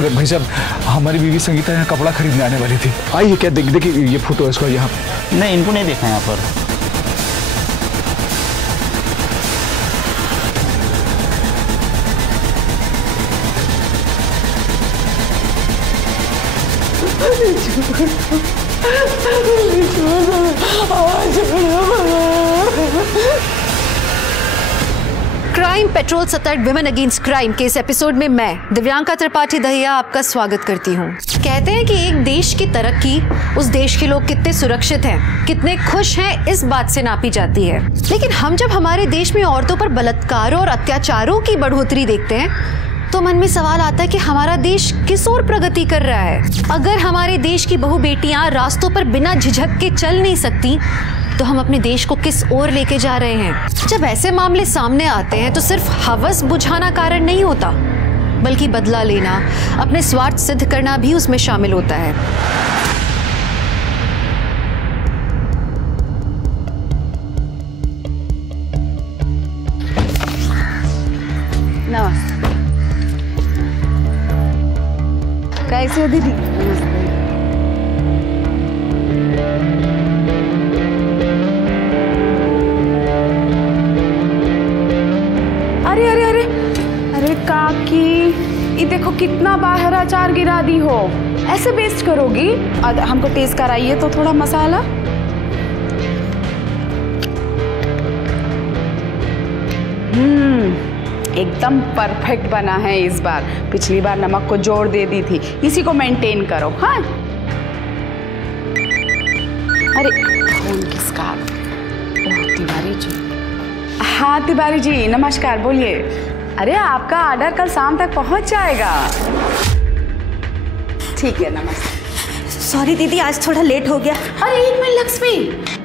अरे भाई साहब, हमारी बीवी संगीता यहाँ कपड़ा खरीदने आने वाली थी। आइए, क्या देखिए ये फोटो है इसका यहाँ। नहीं, इनको नहीं देखा यहाँ पर। क्राइम पेट्रोल सतर्क विमेन अगेंस्ट क्राइम के इस एपिसोड में मैं दिव्यांका त्रिपाठी दहिया आपका स्वागत करती हूँ। कहते हैं कि एक देश की तरक्की उस देश के लोग कितने सुरक्षित हैं, कितने खुश हैं, इस बात से नापी जाती है। लेकिन हम जब हमारे देश में औरतों पर बलात्कारों और अत्याचारों की बढ़ोतरी देखते हैं तो मन में सवाल आता है कि हमारा देश किस ओर प्रगति कर रहा है। अगर हमारे देश की बहू बेटियां रास्तों पर बिना झिझक के चल नहीं सकती तो हम अपने देश को किस ओर लेके जा रहे हैं। जब ऐसे मामले सामने आते हैं तो सिर्फ हवस बुझाना कारण नहीं होता, बल्कि बदला लेना, अपने स्वार्थ सिद्ध करना भी उसमें शामिल होता है। नमस्ते। कैसे हो दीदी? अरे अरे अरे अरे काकी, ये देखो कितना बाहर अचार गिरा दी हो। ऐसे वेस्ट करोगी? हमको टेस्ट कराइए तो थोड़ा मसाला। एकदम परफेक्ट बना है इस बार। पिछली बार नमक को जोड़ दे दी थी, इसी को मेंटेन करो। हाँ, अरे फोन किसका? तिवारी जी। हाँ तिवारी जी, नमस्कार, बोलिए। अरे आपका ऑर्डर कल शाम तक पहुंच जाएगा। ठीक है, नमस्ते। सॉरी दीदी, आज थोड़ा लेट हो गया। अरे एक मिनट लक्ष्मी,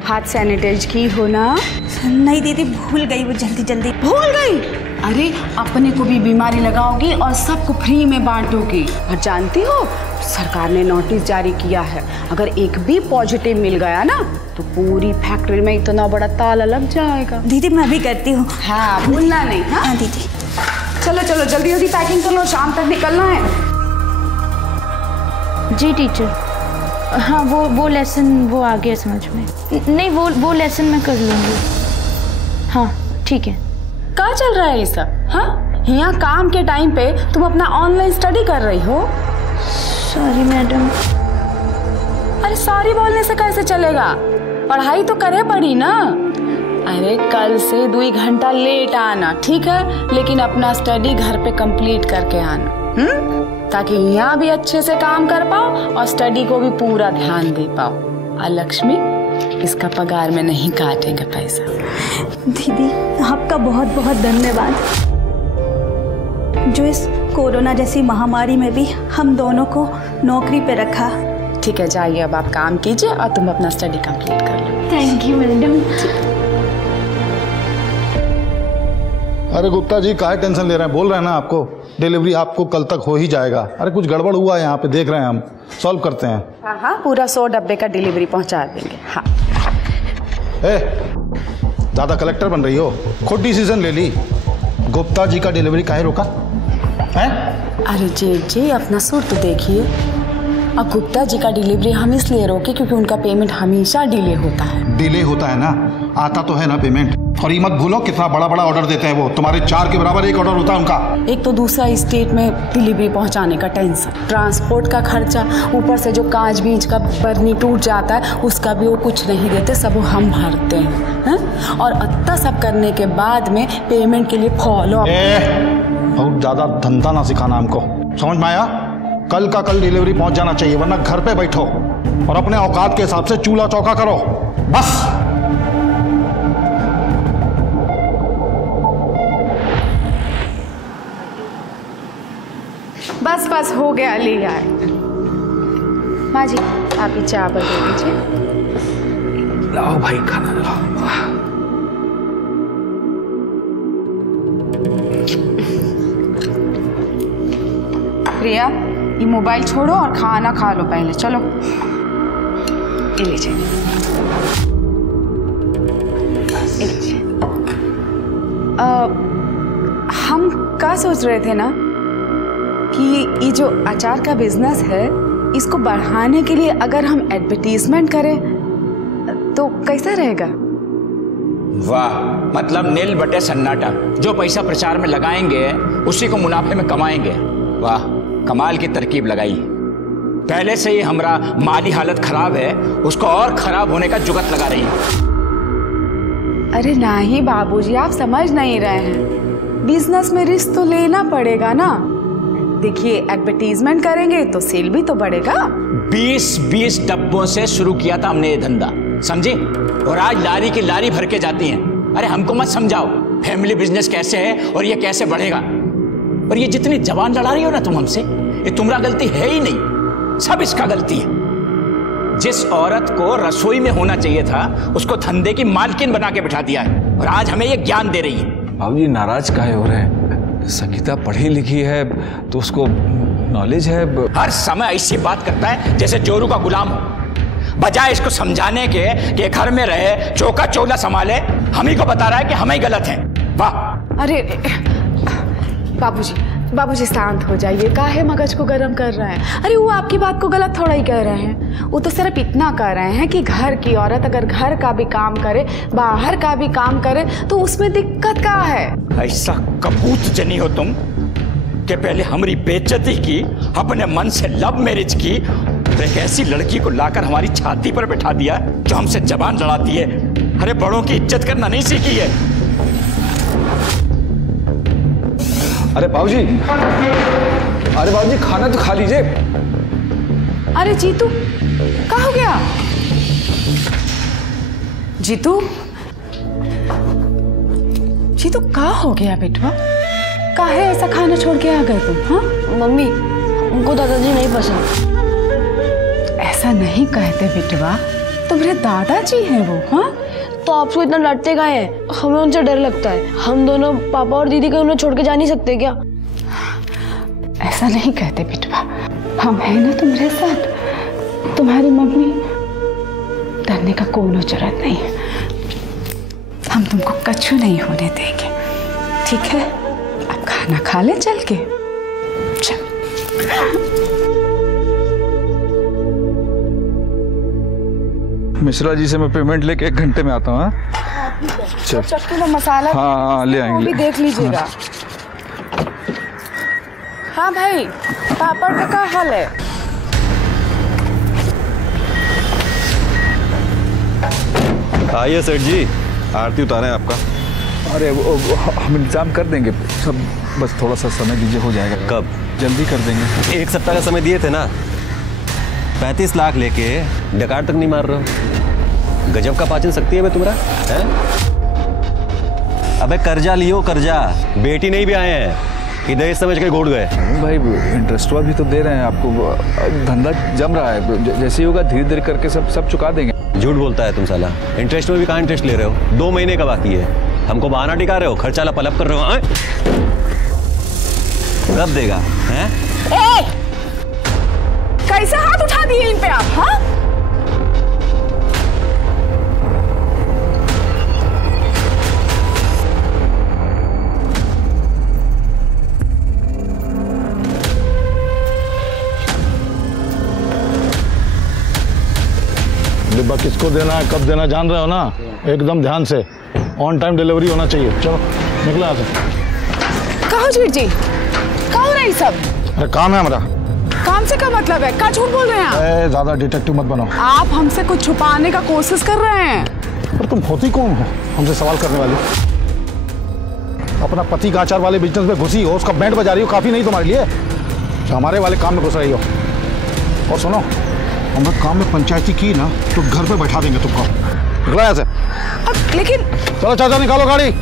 हाथ सैनिटाइज की हो ना? नहीं दीदी, भूल गई, वो जल्दी जल्दी भूल गई। अरे अपने को भी बीमारी लगाओगी और सबको फ्री में बांटोगी। और जानती हो, सरकार ने नोटिस जारी किया है, अगर एक भी पॉजिटिव मिल गया ना तो पूरी फैक्ट्री में इतना बड़ा ताला लग जाएगा। दीदी मैं भी करती हूँ। हाँ, भूलना नहीं। हाँ दीदी। चलो चलो जल्दी जल्दी पैकिंग कर लो, शाम तक निकलना है। जी टीचर। हाँ, वो लेसन वो आ गया समझ में। नहीं, वो लेसन मैं कर लूँगी। हाँ ठीक है। क्या चल रहा है ये सब? हाँ, यहाँ काम के टाइम पे तुम अपना ऑनलाइन स्टडी कर रही हो। Sorry madam. अरे सॉरी बोलने से कैसे चलेगा? पढ़ाई तो करे पड़ी ना। अरे कल से 2 घंटा लेट आना, ठीक है? लेकिन अपना स्टडी घर पे कंप्लीट करके आना, ताकि यहाँ भी अच्छे से काम कर पाओ और स्टडी को भी पूरा ध्यान दे पाओ। और लक्ष्मी, इसका पगार में नहीं काटेंगे पैसा। दीदी आपका बहुत बहुत धन्यवाद, जो इस कोरोना जैसी महामारी में भी हम दोनों को नौकरी पे रखा। ठीक है, जाइए अब आप काम कीजिए और तुम अपना स्टडी कंप्लीट कर लो। Thank you madam. अरे गुप्ता जी, काहे टेंशन ले रहे हैं? बोल रहे हैं ना आपको, डिलीवरी आपको कल तक हो ही जाएगा। अरे कुछ गड़बड़ हुआ है यहाँ पे, देख रहे हैं हम, सॉल्व करते हैं। हाँ हाँ, पूरा 100 डब्बे का डिलीवरी पहुँचा देंगे। हाँ। ज़्यादा कलेक्टर बन रही हो, खुद डिसीजन ले ली। गुप्ता जी का डिलीवरी काहे रोका है? अरे जी अपना सुर तो देखिए। अब गुप्ता जी का डिलीवरी हम इसलिए रोके क्योंकि उनका पेमेंट हमेशा डिले होता है। डिले होता है ना, आता तो है ना पेमेंट। और ये मत भूलो कितना बड़ा बड़ा ऑर्डर देते हैं वो, तुम्हारे 4 के बराबर एक ऑर्डर होता है उनका। एक तो दूसरा स्टेट में डिलीवरी पहुंचाने का टेंशन, ट्रांसपोर्ट का खर्चा, ऊपर से जो कांच बीज का बर्नी टूट जाता है उसका भी वो कुछ नहीं देते, सब वो हम भरते हैं। और इतना सब करने के बाद में पेमेंट के लिए फॉलो। बहुत ज्यादा धंधा ना सिखाना हमको, समझ में आया? कल का कल डिलीवरी पहुंच जाना चाहिए, वरना घर पे बैठो और अपने औकात के हिसाब से चूल्हा चौका करो बस। बस बस हो गया, ले आए। माँ जी आप ही चावल दे दीजिए। लाओ भाई खाना लाओ। प्रिया, ये मोबाइल छोड़ो और खाना खा लो पहले, चलो। ये लीजिए। हम क्या सोच रहे थे ना कि ये जो अचार का बिजनेस है इसको बढ़ाने के लिए अगर हम एडवर्टीजमेंट करें तो कैसा रहेगा? वाह, मतलब नील बटे सन्नाटा। जो पैसा प्रचार में लगाएंगे उसी को मुनाफे में कमाएंगे। वाह, कमाल की तरकीब लगाई। पहले से ही हमारा माली हालत खराब है, उसको और खराब होने का जुगत लगा रही है। अरे नहीं बाबूजी, आप समझ नहीं रहे हैं। बिजनेस में रिस्क तो लेना पड़ेगा ना। देखिए, एडवर्टीजमेंट करेंगे तो सेल भी तो बढ़ेगा। 20 डब्बों से शुरू किया था हमने ये धंधा, समझे? और आज लारी की लारी भर के जाती हैं। अरे हमको मत समझाओ फैमिली बिजनेस कैसे है और ये कैसे बढ़ेगा। और ये जितनी जबान लड़ा रही हो ना तुम हमसे, ये तुम्हारा गलती है ही नहीं, सब इसका गलती है। जिस औरत को रसोई में होना चाहिए था उसको धंधे की मालकिन बना के बिठा दिया है और आज हमें ये ज्ञान दे रही है। बाबूजी नाराज काहे हो रहे हैं? संगीता पढ़ी लिखी है तो उसको नॉलेज है। हर समय ऐसी बात करता है जैसे जोरू का गुलाम हो। बजाय इसको समझाने के कि घर में रहे, चौका चौला संभाले, हम ही को बता रहा है कि हम ही गलत हैं। वाह! अरे बाबूजी शांत हो जाइए, काहे मगज को गर्म कर रहे हैं? अरे वो आपकी बात को गलत थोड़ा ही कह रहे हैं। वो तो सिर्फ इतना कह रहे हैं कि घर की औरत अगर घर का भी काम करे, बाहर का भी काम करे तो उसमें दिक्कत क्या है? ऐसा कपूत जनी हो तुम कि पहले हमारी बेइज्जती की, अपने मन से लव मैरिज की, एक ऐसी लड़की को लाकर हमारी छाती पर बैठा दिया जो हमसे जबान लड़ाती है। अरे बड़ों की इज्जत करना नहीं सीखी है। अरे बाबूजी, अरे बाबूजी खाना तो खा लीजिए। अरे जीतू, क्या हो गया? जीतू क्या हो गया बेटवा? काहे ऐसा खाना छोड़ के आ गए तुम? हाँ मम्मी, हमको दादाजी नहीं पसंद। ऐसा नहीं कहते बेटवा, तुम्हारे दादाजी हैं वो। हाँ तो आपको इतना डांटते काहे हैं? हमें उनसे डर लगता है। हम दोनों पापा और दीदी को उन्हें छोड़ के जा नहीं सकते क्या? ऐसा नहीं कहते बेटवा, हम हैं ना तुम्हारे साथ। तुम्हारी मम्मी, डरने का कोई जरूरत नहीं है। हम तुमको कछु नहीं होने देंगे, ठीक है? अब खाना खा ले चल के। चल। मिश्रा जी से मैं पेमेंट लेके 1 घंटे में आता हूँ। चल, चक्कू में मसाला हाँ ले आएंगे। भी देख लीजिएगा। हाँ भाई, पापड़ का क्या हाल है? आइए सेठ जी, आरती उतारें आपका। अरे वो हम इंतजाम कर देंगे सब, बस थोड़ा सा समय दीजिए, हो जाएगा। कब? जल्दी कर देंगे। 1 सप्ताह का समय दिए थे ना। 35 लाख लेके डकार तक नहीं मार रहे हो। गजब का पाचन शक्ति है मैं तुम्हारा है? अबे कर्जा लियो कर्जा, बेटी नहीं भी आए हैं कि दहेज समझ के घोट गए। भाई इंटरेस्ट भी तो दे रहे हैं आपको, धंधा जम रहा है, जैसे ही होगा धीरे धीरे करके सब चुका देंगे। झूठ बोलता है तुम साला। इंटरेस्ट में भी कहाँ इंटरेस्ट ले रहे हो? 2 महीने का बाकी है। हमको बहाना टिका रहे हो, खर्चा लपलप कर रहे हो। कब देगा? हैं? कैसे हाथ उठा दिए इन पे आप? हाँ डिब्बा किसको देना है, कब देना जान रहे हो ना? एकदम ध्यान से, ऑन टाइम डिलीवरी होना चाहिए। चलो निकलो यहाँ से। कहो जीत जी, क्या हो रहा है सब? अरे काम है हमारा। काम से क्या मतलब है? क्या झूठ बोल रहे हैं आप? ज्यादा डिटेक्टिव मत बनो। आप हमसे कुछ छुपाने का कोशिश कर रहे हैं। पर तुम होती कौन हो हमसे सवाल करने वाली? अपना पति का आचार वाले बिजनेस में घुसी हो, उसका बैंड बजा रही हो, काफी नहीं तुम्हारे लिए? हमारे वाले काम में घुस रही हो। और सुनो, हमने काम में पंचायती की ना तो घर पे बैठा देंगे तुमको। निकलो यहाँ से। लेकिन चलो चाचा निकालो गाड़ी।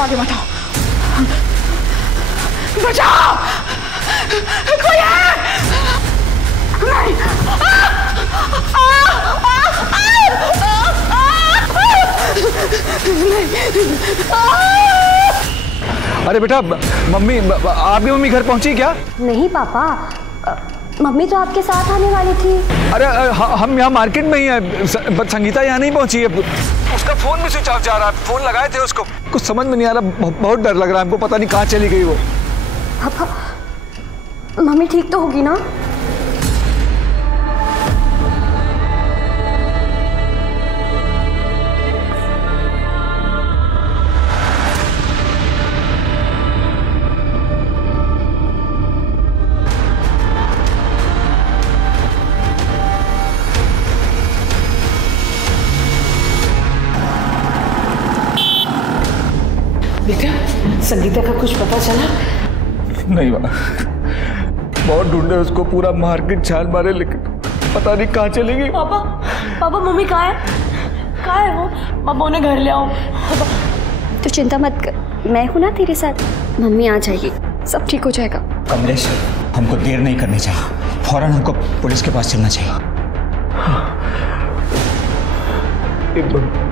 इसको आगे मत आओ। बचाओ, कोई है? नहीं। अरे बेटा, मम्मी, आपकी मम्मी घर पहुंची क्या? नहीं पापा, मम्मी तो आपके साथ आने वाली थी। अरे हम यहाँ मार्केट में ही हैं, संगीता यहाँ नहीं पहुंची है। उसका फोन भी स्विच ऑफ जा रहा है, फोन लगाए थे उसको, कुछ समझ में नहीं आ रहा, बहुत डर लग रहा है हमको, पता नहीं कहाँ चली गई वो। पापा, मम्मी ठीक तो होगी ना? बेटा, संगीता का कुछ पता चला? नहीं माँ, बहुत ढूंढे उसको, पूरा मार्केट छान मारे, लेकिन पता नहीं कहाँ चली गई। पापा, पापा मम्मी कहाँ है? कहाँ है वो? पापा उन्हें घर ले आओ। तो चिंता मत कर, मैं हूं ना तेरे साथ। मम्मी आ जाएगी, सब ठीक हो जाएगा। कमलेश, हमको देर नहीं करनी चाहिए, फौरन हमको पुलिस के पास चलना चाहिए।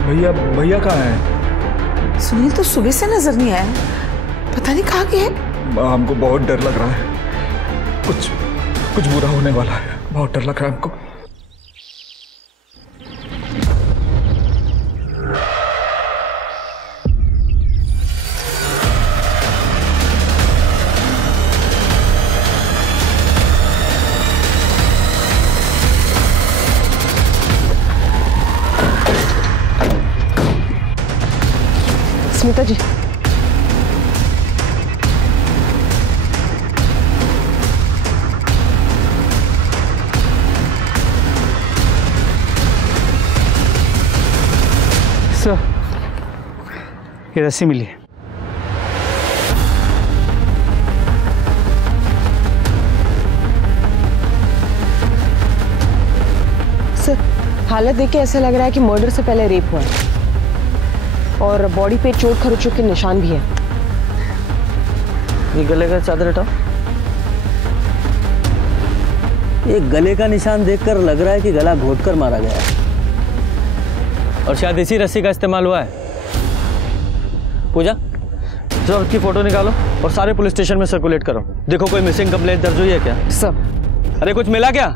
भैया, भैया कहाँ है? सुनील तो सुबह से नजर नहीं आया, पता नहीं कहाँ गए। हमको बहुत डर लग रहा है, कुछ बुरा होने वाला है, बहुत डर लग रहा है हमको। स्मिता जी, सर, ये रस्सी मिली है। सर, हालत देख के ऐसा लग रहा है कि मर्डर से पहले रेप हुआ है और बॉडी पे चोट खरोचों के निशान भी है। ये गले का चादर हटाओ। ये गले का निशान देखकर लग रहा है कि गला घोटकर मारा गया है और शायद इसी रस्सी का इस्तेमाल हुआ है। पूजा, जरा उसकी फोटो निकालो और सारे पुलिस स्टेशन में सर्कुलेट करो। देखो कोई मिसिंग कंप्लेंट दर्ज हुई है क्या? सर, अरे कुछ मिला क्या?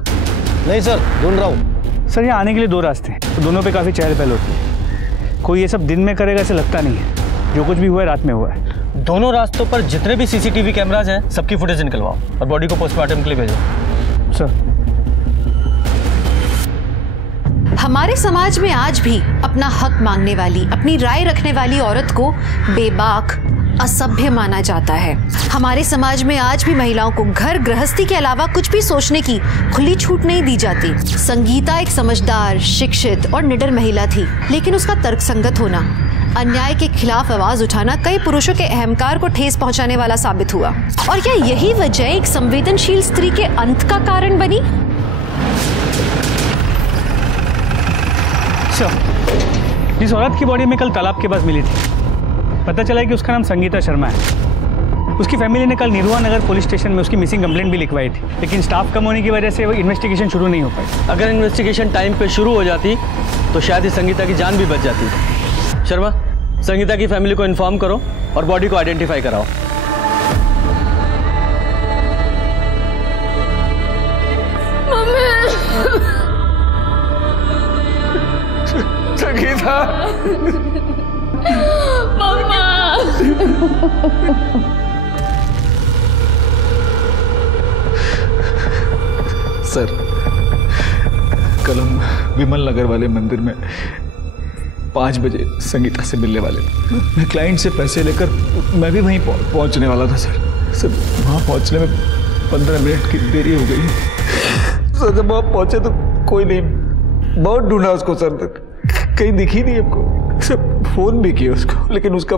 नहीं सर, ढूंढ रहा हूँ। सर, यहाँ आने के लिए 2 रास्ते हैं, तो दोनों पे काफ़ी चहल पहल होती है। कोई ये सब दिन में करेगा ऐसा लगता नहीं है, जो कुछ भी हुआ है रात में हुआ है। दोनों रास्तों पर जितने भी सीसीटीवी कैमराज हैं सबकी फुटेज निकलवाओ और बॉडी को पोस्टमार्टम के लिए भेजो। सर, हमारे समाज में आज भी अपना हक मांगने वाली, अपनी राय रखने वाली औरत को बेबाक, असभ्य माना जाता है। हमारे समाज में आज भी महिलाओं को घर गृहस्थी के अलावा कुछ भी सोचने की खुली छूट नहीं दी जाती। संगीता एक समझदार, शिक्षित और निडर महिला थी, लेकिन उसका तर्कसंगत होना, अन्याय के खिलाफ आवाज उठाना कई पुरुषों के अहंकार को ठेस पहुंचाने वाला साबित हुआ। और क्या यही वजह एक संवेदनशील स्त्री के अंत का कारण बनी? जिस औरत की बॉडी में कल तालाब के पास मिली थी, पता चला कि उसका नाम संगीता शर्मा है। उसकी फैमिली ने कल निरुआ नगर पुलिस स्टेशन में उसकी मिसिंग कंप्लेंट भी लिखवाई थी, लेकिन स्टाफ कम होने की वजह से वो इन्वेस्टिगेशन शुरू नहीं हो पाई। अगर इन्वेस्टिगेशन टाइम पे शुरू हो जाती तो शायद इस संगीता की जान भी बच जाती। शर्मा, संगीता की फैमिली को इन्फॉर्म करो और बॉडी को आइडेंटिफाई कराओ। संगीता, सर, कल हम विमल नगर वाले मंदिर में 5 बजे संगीता से मिलने वाले थे। मैं क्लाइंट से पैसे लेकर मैं भी वहीं पहुंचने वाला था सर। वहाँ पहुंचने में 15 मिनट की देरी हो गई। सर, जब वहाँ पहुंचे तो कोई नहीं, बहुत ढूंढा उसको सर, कहीं दिखी नहीं हमको। सर, फोन भी किया उसको, लेकिन उसका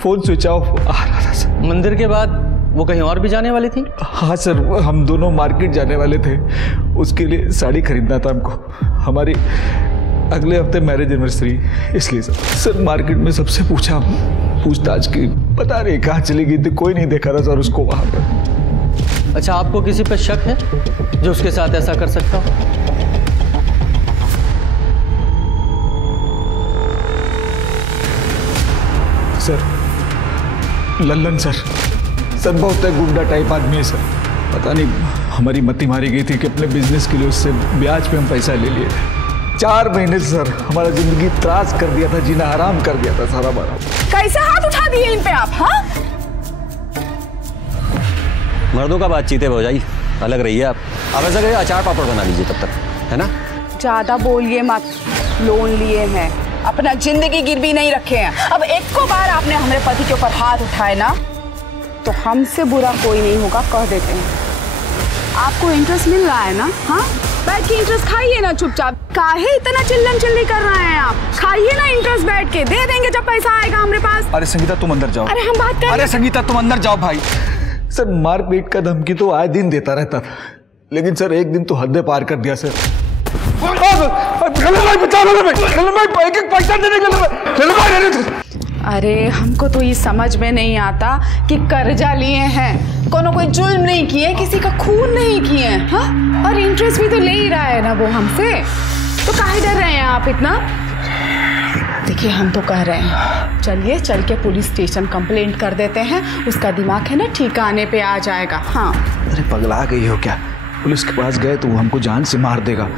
फोन स्विच ऑफ आ रहा था सर। मंदिर के बाद वो कहीं और भी जाने वाली थी? हाँ सर, हम दोनों मार्केट जाने वाले थे, उसके लिए साड़ी खरीदना था हमको। हमारी अगले हफ्ते मैरिज एनिवर्सरी, इसलिए सर मार्केट में सबसे पूछा, पूछताछ की, पता नहीं कहाँ चली गई थी, कोई नहीं देखा था सर उसको वहां पर। अच्छा, आपको किसी पे शक है जो उसके साथ ऐसा कर सकता हो? सर लल्लन सर बहुत गुंडा टाइप आदमी है सर। पता नहीं हमारी मती मारी गई थी कि अपने बिजनेस के लिए उससे ब्याज पे हम पैसा ले लिए थे। 4 महीने से सर हमारा जिंदगी त्रास कर दिया था, जीना हराम कर दिया था सारा बारा। कैसे हाथ उठा दिए इन पे आप? हाँ, मर्दों का बातचीत है भौजाई, अलग रहिए आप। अब ऐसा करिए अचार पापड़ बना लीजिए तब तक, है ना? ज्यादा बोलिए मत। लोन लिए हैं, अपना जिंदगी गिरवी नहीं रखे हैं। अब एक को बार आपने हमारे पति के ऊपर हाथ उठाए ना, तो हमसे बुरा कोई नहीं होगा, कह देते हैं। आपको इंटरेस्ट मिल रहा है ना? हाँ, बैठ के इंटरेस्ट खाइए ना चुपचाप। काहे इतना चिल्लम चिल्ली कर रहे हैं आप? खाइए ना इंटरेस्ट बैठ के, दे देंगे जब पैसा आएगा हमारे पास। अरे संगीता तुम अंदर जाओ। अरे हम बात कर। अरे संगीता तुम अंदर जाओ भाई। सर मारपीट का धमकी तो आए दिन देता रहता था, लेकिन सर एक दिन तो हद पार कर दिया सर। अरे हमको तो ये समझ में नहीं आता कि कर्जा लिए हैं, कोनो कोई जुल्म नहीं किए, किसी का खून नहीं किए, हाँ? और इंटरेस्ट भी तो ले ही रहा है ना वो हमसे, तो काहे डर रहे हैं आप इतना? देखिए हम तो कह रहे हैं, चलिए चल के पुलिस स्टेशन कंप्लेंट कर देते हैं, उसका दिमाग है ना ठिकाने पे आ जाएगा। हाँ। अरे पगला गई हो क्या? पुलिस के पास गए तो वो हमको जान से मार देगा।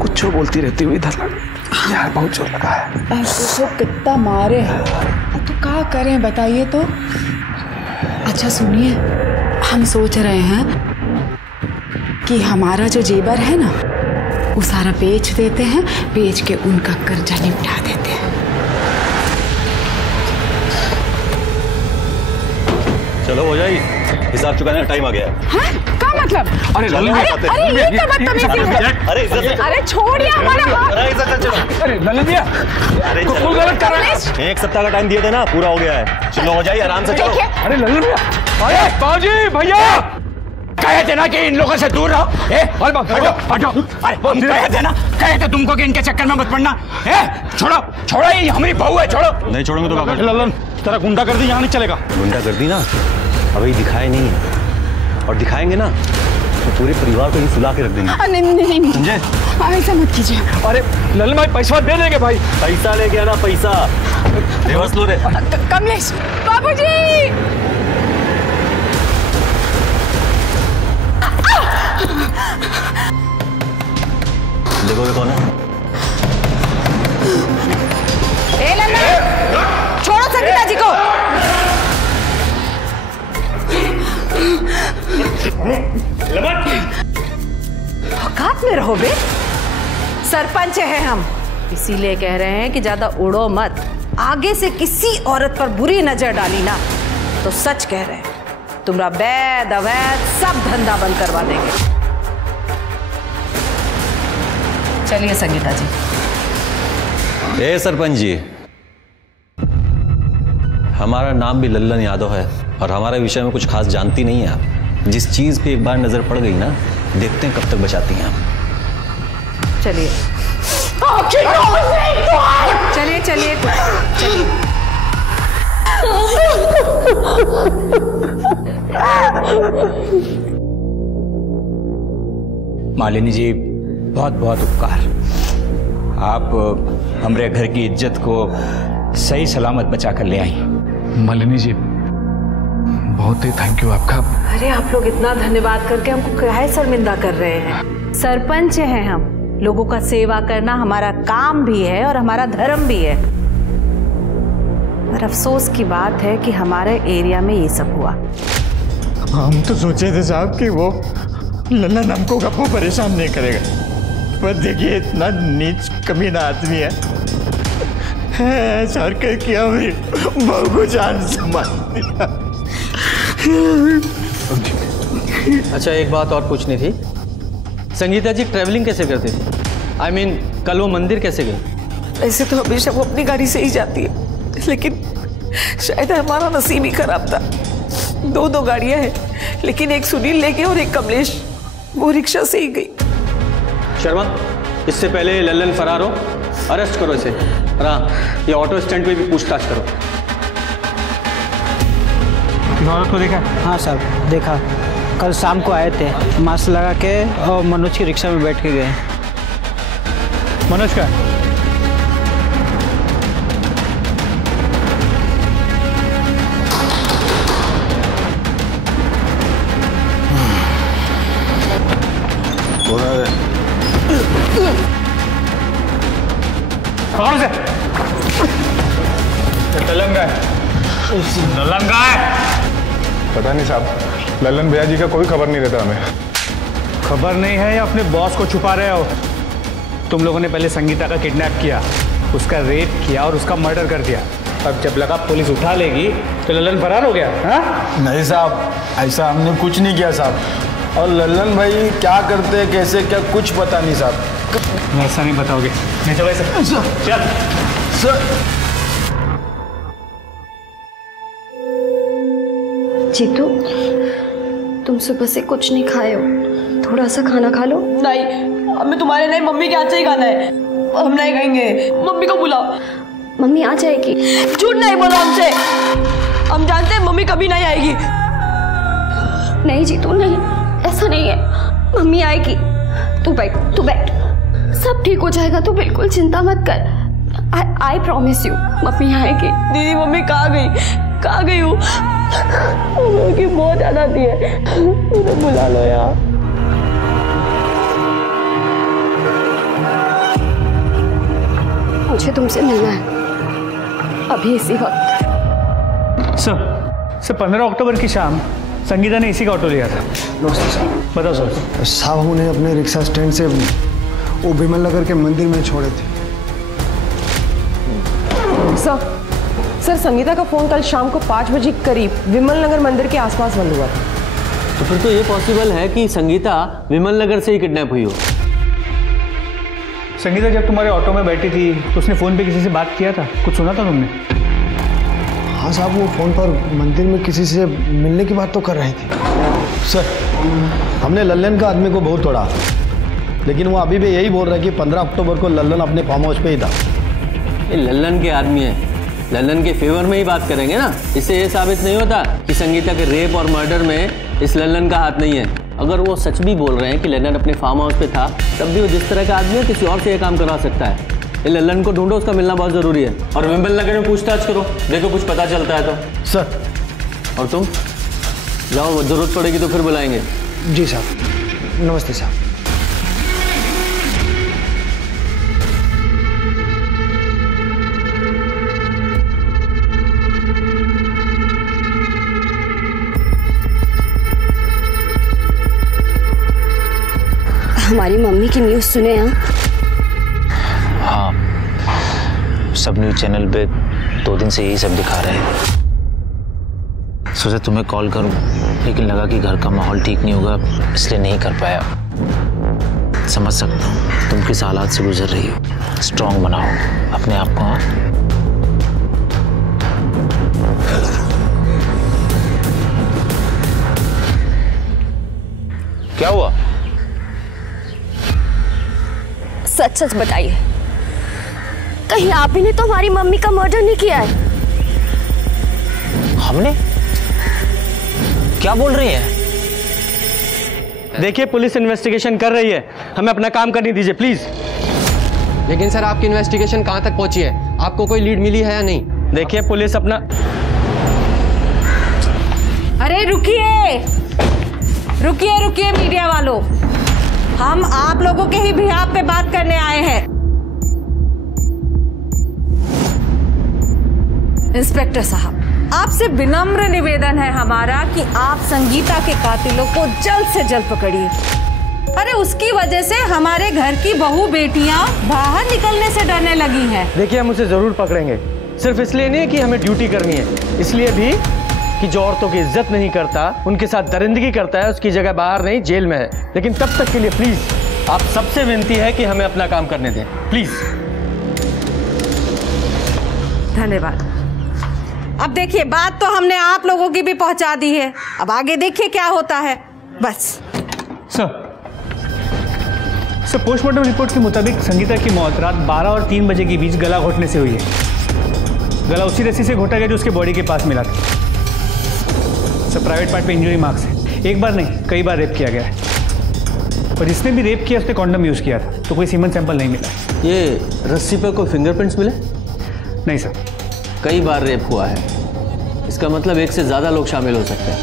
कुछ बोलती रहती हुई इधर यार बहुत जोर लगा है। तो कितना मारे हैं, तो क्या करें बताइए तो? अच्छा सुनिए, हम सोच रहे हैं कि हमारा जो जेवर है ना वो सारा बेच देते हैं, बेच के उनका कर्जा निपटा देते हैं। चलो हो जाए, हिसाब चुकाने का टाइम आ गया है। हाँ? क्या मतलब? अरे ये क्या बदतमीजी है? अरे छोड़िए हमारा हाथ। अरे ललन भैया, अरे गलत कर रहे हैं। 1 सप्ताह का टाइम दिए थे ना, पूरा हो गया है। चलो हो जाइए, आराम से चलो। अरे ललन भैया, अरे बाबूजी भैया कहे थे ना कि इन लोगों से दूर रहो। हटो हटो। अरे हम कहे थे तुमको कि इनके चक्कर में मत पड़ना। छोड़ो ये हमारी बहू है, छोड़ो। नहीं छोड़ेंगे तो क्या? ललन तेरा गुंडा कर दी, यहाँ नहीं चलेगा। गुंडा कर दी ना, अभी दिखाए नहीं है, और दिखाएंगे ना तो पूरे परिवार को ही सुला के रख देंगे। नहीं समझे? ऐसा मत कीजिए। अरे ललन भाई पैसा दे देंगे भाई। पैसा ले गया ना, पैसा रिवर्स लो रे। कमलेश बाबूजी, देखोगे कौन है? ए लल्ला, छोड़ो संगीता जी को। औकात में रहो बे, सरपंच है हम, इसीलिए कह रहे हैं कि ज्यादा उड़ो मत। आगे से किसी औरत पर बुरी नजर डाली ना तो सच कह रहे हैं, तुम्हारा वैध अवैध सब धंधा बंद करवा देंगे। चलिए संगीता जी। ए सरपंच जी, हमारा नाम भी लल्लन यादव है और हमारे विषय में कुछ खास जानती नहीं है आप। जिस चीज पे एक बार नजर पड़ गई ना, देखते हैं कब तक बचाती हैं आप। चलिए चलिए चलिए चलिए। मालिनी जी बहुत बहुत उपकार। आप हमारे घर की इज्जत को सही सलामत बचा कर ले आई। मालिनी जी बहुत ही थैंक यू आपका। अरे आप लोग इतना धन्यवाद करके हमको काहे शर्मिंदा कर रहे हैं? सरपंच हैं हम, लोगों का सेवा करना हमारा काम भी है और हमारा धर्म भी है। पर अफसोस की बात है कि हमारे एरिया में ये सब हुआ। हम तो सोचे थे साहब कि वो लल्लन हमको कभी परेशान नहीं करेगा, पर देखिए इतना नीच कमीना आदमी है, ऐसा किया मेरी बहू को जान से मार दिया। अच्छा एक बात और पूछनी थी, संगीता जी ट्रैवलिंग कैसे करती थी? I mean, कल वो मंदिर कैसे गई? ऐसे तो हमेशा वो अपनी गाड़ी से ही जाती है, लेकिन शायद हमारा नसीब ही खराब था। 2 गाड़ियां हैं, लेकिन एक सुनील ले गए और एक कमलेश वो रिक्शा से ही गई। शर्मा, इससे पहले लल्लन फरार हो, अरेस्ट करो इसे। हाँ, ये ऑटो स्टैंड पे भी पूछताछ करो। इस औरत को देखा? हाँ सर, देखा। कल शाम को आए थे, मास्क लगा के और मनोज की रिक्शा में बैठ के गए। मनोज का? कौन से? ललन का है। ललन का है? पता नहीं साहब, ललन भैया जी का कोई खबर नहीं रहता हमें। खबर नहीं है या अपने बॉस को छुपा रहे हो? तुम लोगों ने पहले संगीता का किडनैप किया, उसका रेप किया और उसका मर्डर कर दिया। अब जब लगा पुलिस उठा लेगी तो ललन फरार हो गया। हाँ? नहीं साहब, ऐसा हमने कुछ नहीं किया साहब। और ललन भाई क्या करते कैसे क्या कुछ पता नहीं साहब। ऐसा नहीं बताओगे? नहीं चलो ऐसा चल सर। जीतू, तुम सुबह से कुछ नहीं खाए हो, थोड़ा सा खाना खा लो। नहीं, हमें तुम्हारे नहीं मम्मी के हाथ से ही खाना है। हम नहीं खाएंगे। मम्मी को बुलाओ। मम्मी आ जाएगी। झूठ नहीं बोलो हमसे, हम जानते हैं मम्मी कभी नहीं आएगी। नहीं जीतू नहीं, ऐसा नहीं है, मम्मी आएगी। तू बैठ, तू बैठ, सब ठीक हो जाएगा, तू बिल्कुल चिंता मत कर। आई प्रॉमिस यू, मम्मी आएगी। दीदी मम्मी कहाँ गई हूँ? की बहुत याद आती है, मुझे बुला लो यार। मुझे तुमसे मिलना है अभी इसी वक्त। सर 15 अक्टूबर की शाम संगीता ने इसी का ऑटो लिया था। नमस्ते सर। बताओ सर। साहब उन्हें अपने रिक्शा स्टैंड से वो विमल नगर के मंदिर में छोड़े थे। सर संगीता का फोन कल शाम को 5 बजे करीब विमल नगर मंदिर के आसपास बंद हुआ था। तो फिर तो ये पॉसिबल है कि संगीता विमल नगर से ही किडनैप हुई हो। संगीता जब तुम्हारे ऑटो में बैठी थी तो उसने फोन पे किसी से बात किया था? कुछ सुना था तुमने? हाँ साहब, वो फोन पर मंदिर में किसी से मिलने की बात तो कर रही थी। सर, हमने लल्लन का आदमी को बहुत तोड़ा, लेकिन वो अभी भी यही बोल रहा है कि 15 अक्टूबर को लल्लन अपने फार्म हाउस पे ही था। ये लल्लन के आदमी है, लल्लन के फेवर में ही बात करेंगे ना। इससे ये साबित नहीं होता कि संगीता के रेप और मर्डर में इस लल्लन का हाथ नहीं है। अगर वो सच भी बोल रहे हैं कि लल्लन अपने फार्म हाउस पे था, तब भी वो जिस तरह का आदमी है किसी और से ये काम करा सकता है। ये लल्लन को ढूंढो, उसका मिलना बहुत ज़रूरी है। और विमल नगर में पूछताछ करो, देखो कुछ पता चलता है तो। सर। और तुम जाओ, जरूरत पड़ेगी तो फिर बुलाएंगे। जी साहब। नमस्ते साहब। हमारी मम्मी की न्यूज़ सुने? हाँ, सब न्यूज़ चैनल पे 2 दिन से यही सब दिखा रहे हैं। सोचा तुम्हें कॉल करूं, लेकिन लगा कि घर का माहौल ठीक नहीं होगा, इसलिए नहीं कर पाया। समझ सकता हूँ तुम किस हालात से गुजर रही हो। स्ट्रांग बनाओ अपने आप को। क्या हुआ? सच सच बताइए, कहीं आप ही ने तो हमारी मम्मी का मर्डर नहीं किया है? हमने? क्या बोल रही है? देखिए, पुलिस इन्वेस्टिगेशन कर रही है, हमें अपना काम करने दीजिए प्लीज। लेकिन सर, आपकी इन्वेस्टिगेशन कहां तक पहुंची है? आपको कोई लीड मिली है या नहीं? देखिए, पुलिस अपना। अरे रुकिए रुकिए रुकिए मीडिया वालों, हम आप लोगों के ही बिहाफ पे बात करने आए हैं। इंस्पेक्टर साहब, आपसे विनम्र निवेदन है हमारा कि आप संगीता के कातिलों को जल्द से जल्द पकड़िए। अरे उसकी वजह से हमारे घर की बहू बेटियां बाहर निकलने से डरने लगी हैं। देखिए, हम उसे जरूर पकड़ेंगे, सिर्फ इसलिए नहीं कि हमें ड्यूटी करनी है, इसलिए भी कि जो औरतों की इज्जत नहीं करता, उनके साथ दरिंदगी करता है, उसकी जगह बाहर नहीं जेल में है। लेकिन तब तक के लिए प्लीज आप सबसे विनती है कि हमें अपना काम करने दें, प्लीज। धन्यवाद। अब देखिए, बात तो हमने आप लोगों की भी पहुंचा दी है, अब आगे देखिए क्या होता है। बस सर, पोस्टमार्टम रिपोर्ट के मुताबिक संगीता की मौत रात 12 और 3 बजे के बीच गला घोटने से हुई है। गला उसी रस्सी से घोटा गया जो उसके बॉडी के पास मिला था। सब प्राइवेट पार्ट पे इंजरी मार्क्स है। एक बार नहीं, कई बार रेप किया गया है। और जिसने भी रेप किया उसने कॉन्डम यूज़ किया था, तो कोई सीमन सैंपल नहीं मिला। ये रस्सी पे कोई फिंगरप्रिंट्स मिले? नहीं सर। कई बार रेप हुआ है, इसका मतलब एक से ज़्यादा लोग शामिल हो सकते हैं।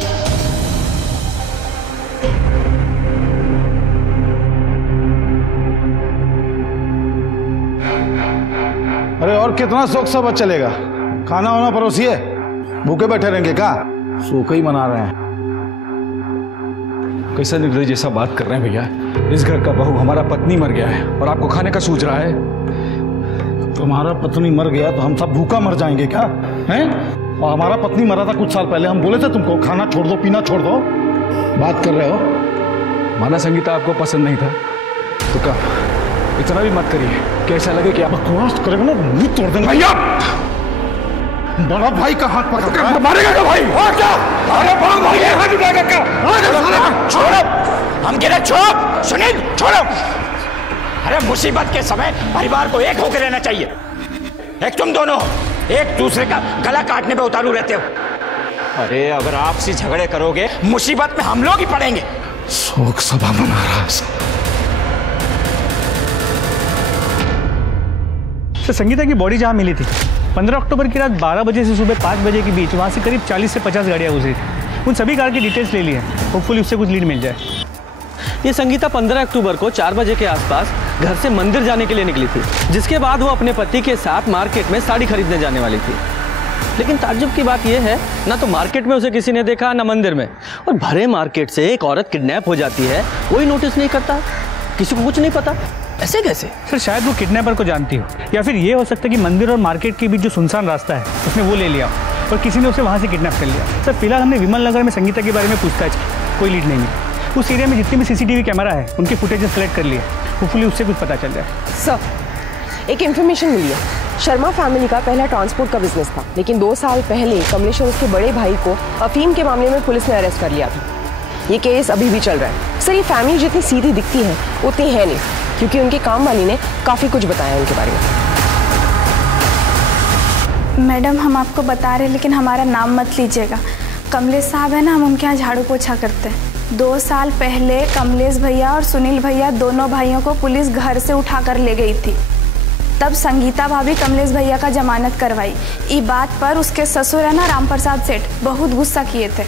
अरे और कितना शौक सब चलेगा? खाना वाना परोसिए, भूखे बैठे रहेंगे क्या? सूखा ही मना रहे हैं। कैसा निर्दयी जैसा बात कर रहे हैं भैया। इस घर का बहू हमारा पत्नी मर गया है और आपको खाने का सूझ रहा है। तुम्हारा पत्नी मर गया तो हम सब भूखा मर जाएंगे क्या? हैं? और हमारा पत्नी मरा था कुछ साल पहले, हम बोले थे तुमको खाना छोड़ दो, पीना छोड़ दो। बात कर रहे हो। माना संगीता आपको पसंद नहीं था तो क्या? इतना भी मत करिए, कैसा लगे कि आप बकवास करेगा ना मुंह तोड़ देंगे। भैया बड़ा भाई का हाथ पकड़ मारेगा क्या भाई? और क्या? अरे बड़ा भाई है, हाथ उठाएगा क्या? छोड़ो, हम गिरे, छोड़ो सुनील, छोड़ो। अरे मुसीबत के समय परिवार को एक होकर रहना चाहिए। एक तुम दोनों एक दूसरे का गला काटने पे उतारू रहते हो। अरे अगर आपसी झगड़े करोगे मुसीबत में हम लोग ही पड़ेंगे। शोक सभा मना रहा है। तो संगीता की बॉडी जहाँ मिली थी 15 अक्टूबर की रात 12 बजे से सुबह 5 बजे के बीच, वहाँ से करीब 40 से 50 गाड़ियाँ गुजरी थी। उन सभी कार की डिटेल्स ले ली है, होपफुली उससे कुछ लीड मिल जाए। ये संगीता 15 अक्टूबर को 4 बजे के आसपास घर से मंदिर जाने के लिए निकली थी, जिसके बाद वो अपने पति के साथ मार्केट में साड़ी खरीदने जाने वाली थी। लेकिन ताज्जुब की बात यह है, ना तो मार्केट में उसे किसी ने देखा, ना मंदिर में। और भरे मार्केट से एक औरत किडनैप हो जाती है, कोई नोटिस नहीं करता, किसी को कुछ नहीं पता। ऐसे कैसे? सर शायद वो किडनैपर को जानती हो, या फिर ये हो सकता है कि मंदिर और मार्केट के बीच जो सुनसान रास्ता है उसने वो ले लिया और किसी ने उसे वहाँ से किडनैप कर लिया। सर फिलहाल हमने विमल नगर में संगीता के बारे में पूछताछ की, कोई लीड नहीं मिली। उस एरिया में जितने भी सीसीटीवी कैमरा है उनके फुटेजेस कलेक्ट कर लिए, होपफुली उससे कुछ पता चल जाए। सर एक इन्फॉर्मेशन मिली है। शर्मा फैमिली का पहला ट्रांसपोर्ट का बिजनेस था, लेकिन 2 साल पहले कमलेश और उसके बड़े भाई को अफीम के मामले में पुलिस ने अरेस्ट कर लिया था। ये केस अभी भी चल रहा है। सर ये फैमिली जितनी सीधी दिखती है उतनी है नहीं, क्योंकि उनके काम वाली ने काफ़ी कुछ बताया उनके बारे में। मैडम हम आपको बता रहे हैं, लेकिन हमारा नाम मत लीजिएगा। कमलेश साहब है ना, हम उनके यहाँ झाड़ू पोछा करते हैं। 2 साल पहले कमलेश भैया और सुनील भैया दोनों भाइयों को पुलिस घर से उठा कर ले गई थी। तब संगीता भाभी कमलेश भैया का जमानत करवाई। इस बात पर उसके ससुर है ना राम प्रसाद सेठ बहुत गुस्सा किए थे।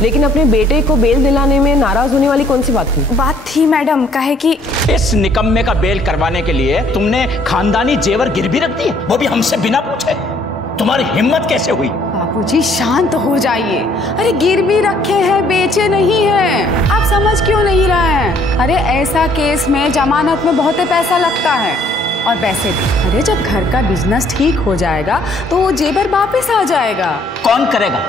लेकिन अपने बेटे को बेल दिलाने में नाराज होने वाली कौन सी बात थी? बात थी मैडम, कहे कि इस निकम्मे का बेल करवाने के लिए तुमने खानदानी जेवर गिरवी रख दिए, वो भी हमसे बिना पूछे। तुम्हारी हिम्मत कैसे हुई? बाबूजी शांत हो जाइए। अरे गिरवी रखे हैं, बेचे नहीं हैं। आप समझ क्यों नहीं रहे हैं? अरे ऐसा केस में जमानत में बहुत पैसा लगता है। और वैसे भी अरे जब घर का बिजनेस ठीक हो जाएगा तो वो जेवर वापस आ जाएगा। कौन करेगा?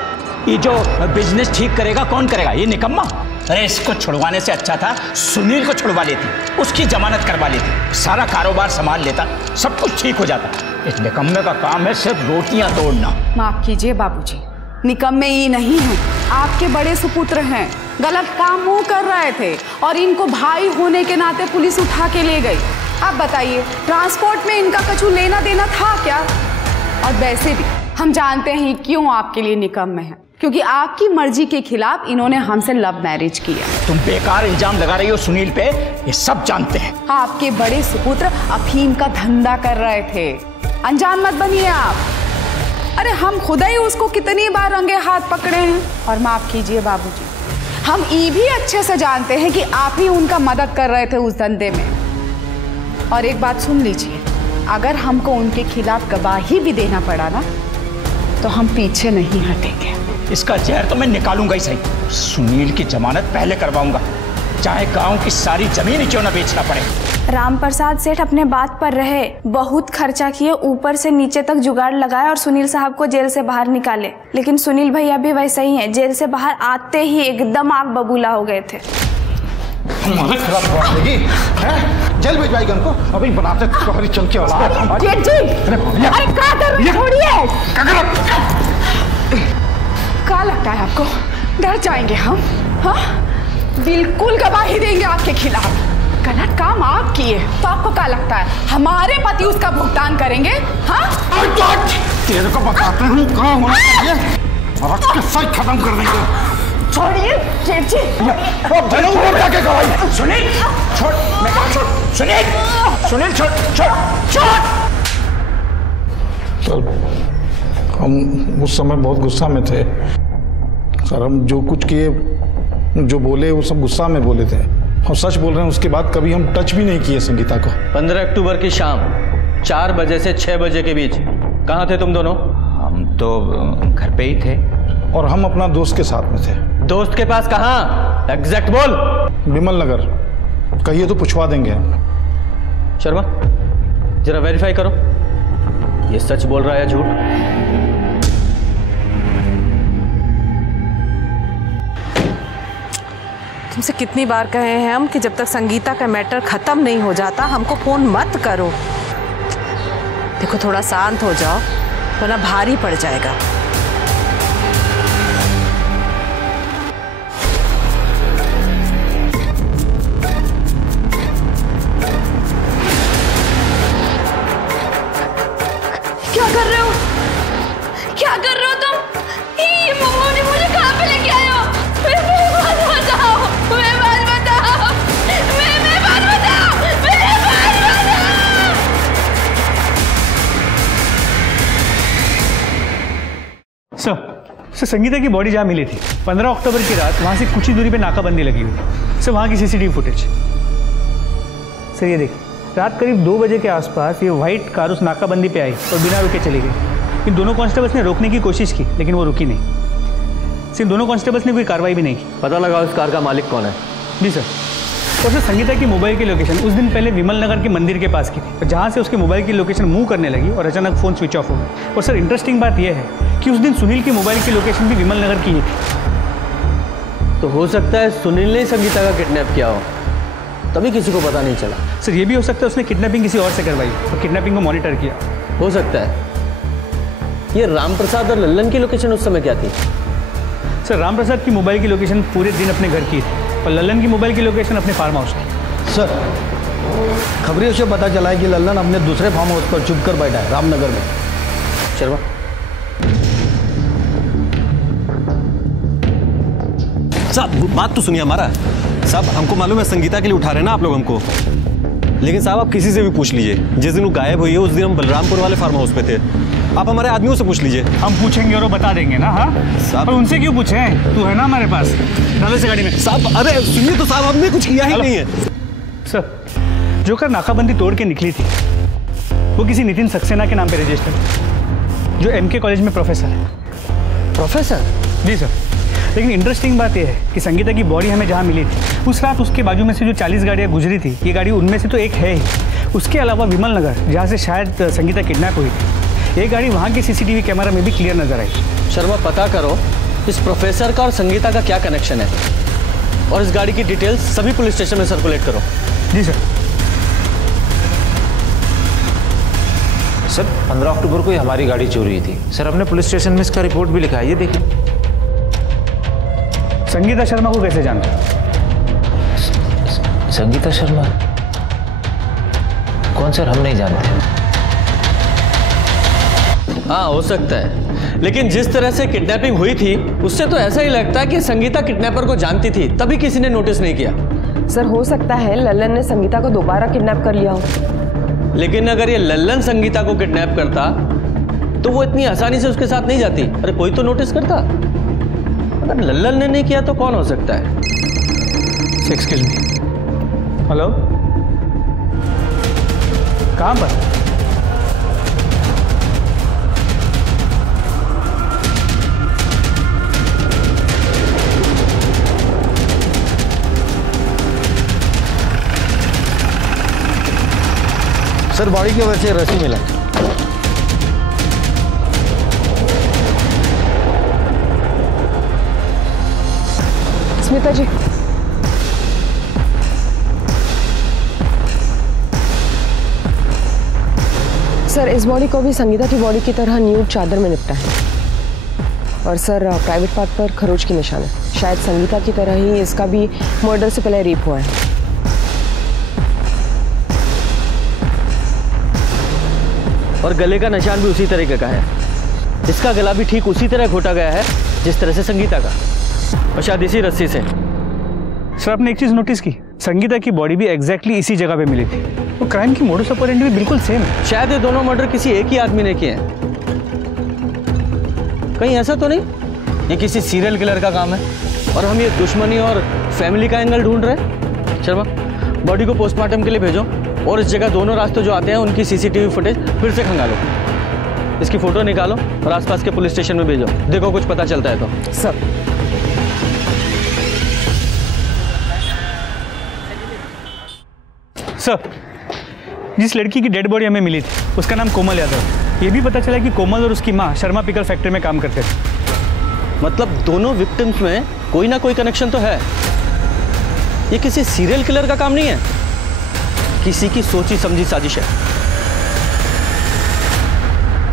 ये जो बिजनेस ठीक करेगा कौन करेगा? ये निकम्मा। अरे इसको छुड़वाने से अच्छा था सुनील को छुड़वा लेती, उसकी जमानत करवा लेती, सारा कारोबार संभाल लेता, सब कुछ ठीक हो जाता। इस निकम्मे का काम है सिर्फ रोटियां तोड़ना। माफ कीजिए बाबूजी, निकम्मे ये नहीं हैं, आपके बड़े सुपुत्र हैं। गलत काम वो कर रहे थे और इनको भाई होने के नाते पुलिस उठा के ले गई। आप बताइए ट्रांसपोर्ट में इनका कुछ लेना देना था क्या? और वैसे भी हम जानते हैं क्यों आपके लिए निकम्मे हैं, क्योंकि आपकी मर्जी के खिलाफ इन्होंने हमसे लव मैरिज किया। तुम बेकार इल्जाम लगा रही हो सुनील पे, ये सब जानते हैं। आपके बड़े सुपुत्र अफीम का धंधा कर रहे थे, अनजान मत बनिए आप। अरे हम खुद ही उसको कितनी बार रंगे हाथ पकड़े हैं। और माफ कीजिए बाबूजी, हम ये भी अच्छे से जानते हैं कि आप ही उनका मदद कर रहे थे उस धंधे में। और एक बात सुन लीजिए, अगर हमको उनके खिलाफ गवाही भी देना पड़ा ना तो हम पीछे नहीं हटेंगे। इसका जहर तो मैं निकालूंगा ही सही। सुनील की जमानत पहले करवाऊंगा, चाहे गांव की सारी जमीन ही क्यों ना बेचना पड़े। राम प्रसाद सेठ अपने बात पर रहे, बहुत खर्चा किए, ऊपर से नीचे तक जुगाड़ लगाए और सुनील साहब को जेल से बाहर निकाले। लेकिन सुनील भैया भी वैसे ही हैं, जेल से बाहर आते ही एकदम आग बबूला हो गए थे। हमारे खिलाफ बात लगी है, जेल भिजवाएगा उनको। अभी बनाते तुम्हारी चल के औलाद। अरे क्या कर रहे हो? छोड़िए। क्या लगता है आपको डर जाएंगे हम? हाँ बिल्कुल गवाही देंगे आपके खिलाफ। गलत काम आप किए तो आपको क्या लगता है हमारे पति उसका भुगतान करेंगे? हाँ तेरे को बताते हैं कहाँ होना चाहिए। किस्सा खत्म कर देंगे। छोड़िए जेठ जी। चलो ऊपर जाके गवाही। सुनील छोड़, मैं कहा छोड़। सुनील छोड़ छोड़ छोड़। सर हम उस समय बहुत गुस्सा में थे सर। हम जो कुछ किए, जो बोले वो सब गुस्सा में बोले थे। हम सच बोल रहे हैं, उसके बाद कभी हम टच भी नहीं किए संगीता को। 15 अक्टूबर की शाम 4 बजे से 6 बजे के बीच कहाँ थे तुम दोनों? हम तो घर पे ही थे। और हम अपना दोस्त के साथ में थे। दोस्त के पास कहाँ? एग्जैक्ट बोल। विमल नगर। कहिए तो पूछवा देंगे। शर्मा जरा वेरीफाई करो, ये सच बोल रहा है या झूठ? तुमसे कितनी बार कहे हैं हम कि जब तक संगीता का मैटर खत्म नहीं हो जाता हमको फोन मत करो। देखो थोड़ा शांत हो जाओ वरना भारी पड़ जाएगा। क्या कर रहे हो? क्या कर रहे हो तुम? ये मम्मा ने मुझे कहाँ पे लेके आए हो? मेरी बात बताओ, मेरी बात बताओ, मेरी बात बताओ, मेरी बात बताओ। सर संगीता की बॉडी जहाँ मिली थी 15 अक्टूबर की रात, वहाँ से कुछ ही दूरी पे नाकाबंदी लगी हुई थी। सर वहाँ की सीसीटीवी फुटेज। सर ये देखिए, रात करीब 2 बजे के आसपास ये व्हाइट कार उस नाकाबंदी पे आई और बिना रुके चली गई। इन दोनों कांस्टेबल्स ने रोकने की कोशिश की लेकिन वो रुकी नहीं। सिर्फ दोनों कांस्टेबल्स ने कोई कार्रवाई भी नहीं की। पता लगा उस कार का मालिक कौन है? जी सर। और सर संगीता की मोबाइल की लोकेशन उस दिन पहले विमल नगर के मंदिर के पास की थी, जहाँ से उसके मोबाइल की लोकेशन मूव करने लगी और अचानक फ़ोन स्विच ऑफ हो गया। और सर इंटरेस्टिंग बात यह है कि उस दिन सुनील की मोबाइल की लोकेशन भी विमल नगर की ही थी। तो हो सकता है सुनील ने संगीता का किडनैप किया हो, तभी किसी को पता नहीं चला। सर ये भी हो सकता है उसने किडनैपिंग किसी और से करवाई और किडनैपिंग को मॉनिटर किया। हो सकता है। ये रामप्रसाद और लल्लन की लोकेशन उस समय क्या थी? सर रामप्रसाद की मोबाइल की लोकेशन पूरे दिन अपने घर की थी और लल्लन की मोबाइल की लोकेशन अपने फार्म हाउस की। सर खबरियों से पता चला है कि लल्लन अपने दूसरे फार्म हाउस पर चुप कर बैठा है रामनगर में। शर्मा साहब बात तो सुनिए हमारा। साहब हमको मालूम है संगीता के लिए उठा रहे हैं ना आप लोग हमको, लेकिन साहब आप किसी से भी पूछ लीजिए, जिस दिन वो गायब हुई है उस दिन हम बलरामपुर वाले फार्म हाउस पे थे। आप हमारे आदमियों से पूछ लीजिए। हम पूछेंगे और वो बता देंगे ना। हाँ साहब पर उनसे क्यों पूछें? तू है ना हमारे पास, डालो से गाड़ी में। साहब अरे सुनिए तो साहब, हमने कुछ किया ही नहीं है। सर जो कार नाकाबंदी तोड़ के निकली थी वो किसी नितिन सक्सेना के नाम पे रजिस्टर्ड, जो MK कॉलेज में प्रोफेसर है। प्रोफेसर? जी सर। लेकिन इंटरेस्टिंग बात यह है कि संगीता की बॉडी हमें जहाँ मिली थी उस रात उसके बाजू में से जो 40 गाड़ियाँ गुजरी थी, ये गाड़ी उनमें से तो एक है ही। उसके अलावा विमल नगर जहाँ से शायद संगीता किडनैप हुई थी, ये गाड़ी वहाँ के CCTV कैमरा में भी क्लियर नजर आई। शर्मा पता करो इस प्रोफेसर का और संगीता का क्या कनेक्शन है, और इस गाड़ी की डिटेल्स सभी पुलिस स्टेशन में सर्कुलेट करो। जी सर। सर 15 अक्टूबर को ही हमारी गाड़ी चोरी हुई थी सर। हमने पुलिस स्टेशन में इसका रिपोर्ट भी लिखा है, ये देखिए। संगीता शर्मा को कैसे जानते? संगीता शर्मा? कौन सर? हम नहीं जानते। हाँ हो सकता है, लेकिन जिस तरह से किडनैपिंग हुई थी उससे तो ऐसा ही लगता है कि संगीता किडनैपर को जानती थी, तभी किसी ने नोटिस नहीं किया। सर हो सकता है लल्लन ने संगीता को दोबारा किडनैप कर लिया हो। लेकिन अगर ये लल्लन संगीता को किडनैप करता तो वो इतनी आसानी से उसके साथ नहीं जाती। अरे कोई तो नोटिस करता। अगर लल्लन ने नहीं किया तो कौन हो सकता है? Excuse me. हेलो, कहाँ पर? सर बॉडी की वजह से रस्सी मिला। स्मिता जी, सर इस बॉडी को भी संगीता की बॉडी की तरह न्यूड चादर में निपटा है, और सर प्राइवेट पार्ट पर खरोच के निशान है। शायद संगीता की तरह ही इसका भी मर्डर से पहले रेप हुआ है। और गले का निशान भी उसी तरीके का है। इसका गला भी ठीक उसी तरह घोटा गया है जिस तरह से संगीता का, और शायद इसी रस्सी से। सर आपने एक चीज नोटिस की, संगीता की बॉडी भी एग्जैक्टली इसी जगह पे मिली थी। वो क्राइम की मोडस ऑपरेंडी भी बिल्कुल सेम है। शायद ये दोनों मर्डर किसी एक ही आदमी ने किए हैं। कहीं ऐसा तो नहीं ये किसी सीरियल किलर का काम है और हम ये दुश्मनी और फैमिली का एंगल ढूंढ रहे हैं? शर्मा, बॉडी को पोस्टमार्टम के लिए भेजो और इस जगह दोनों रास्ते जो आते हैं उनकी सीसीटीवी फुटेज फिर से खंगालो। इसकी फोटो निकालो और आसपास के पुलिस स्टेशन में भेजो, देखो कुछ पता चलता है तो। सर सर, जिस लड़की की डेड बॉडी हमें मिली थी उसका नाम कोमल यादव। ये भी पता चला कि कोमल और उसकी माँ शर्मा पिकल फैक्ट्री में काम करते थे। मतलब दोनों विक्टिम्स में कोई ना कोई कनेक्शन तो है। ये किसी सीरियल किलर का काम नहीं है, किसी की सोची समझी साजिश है।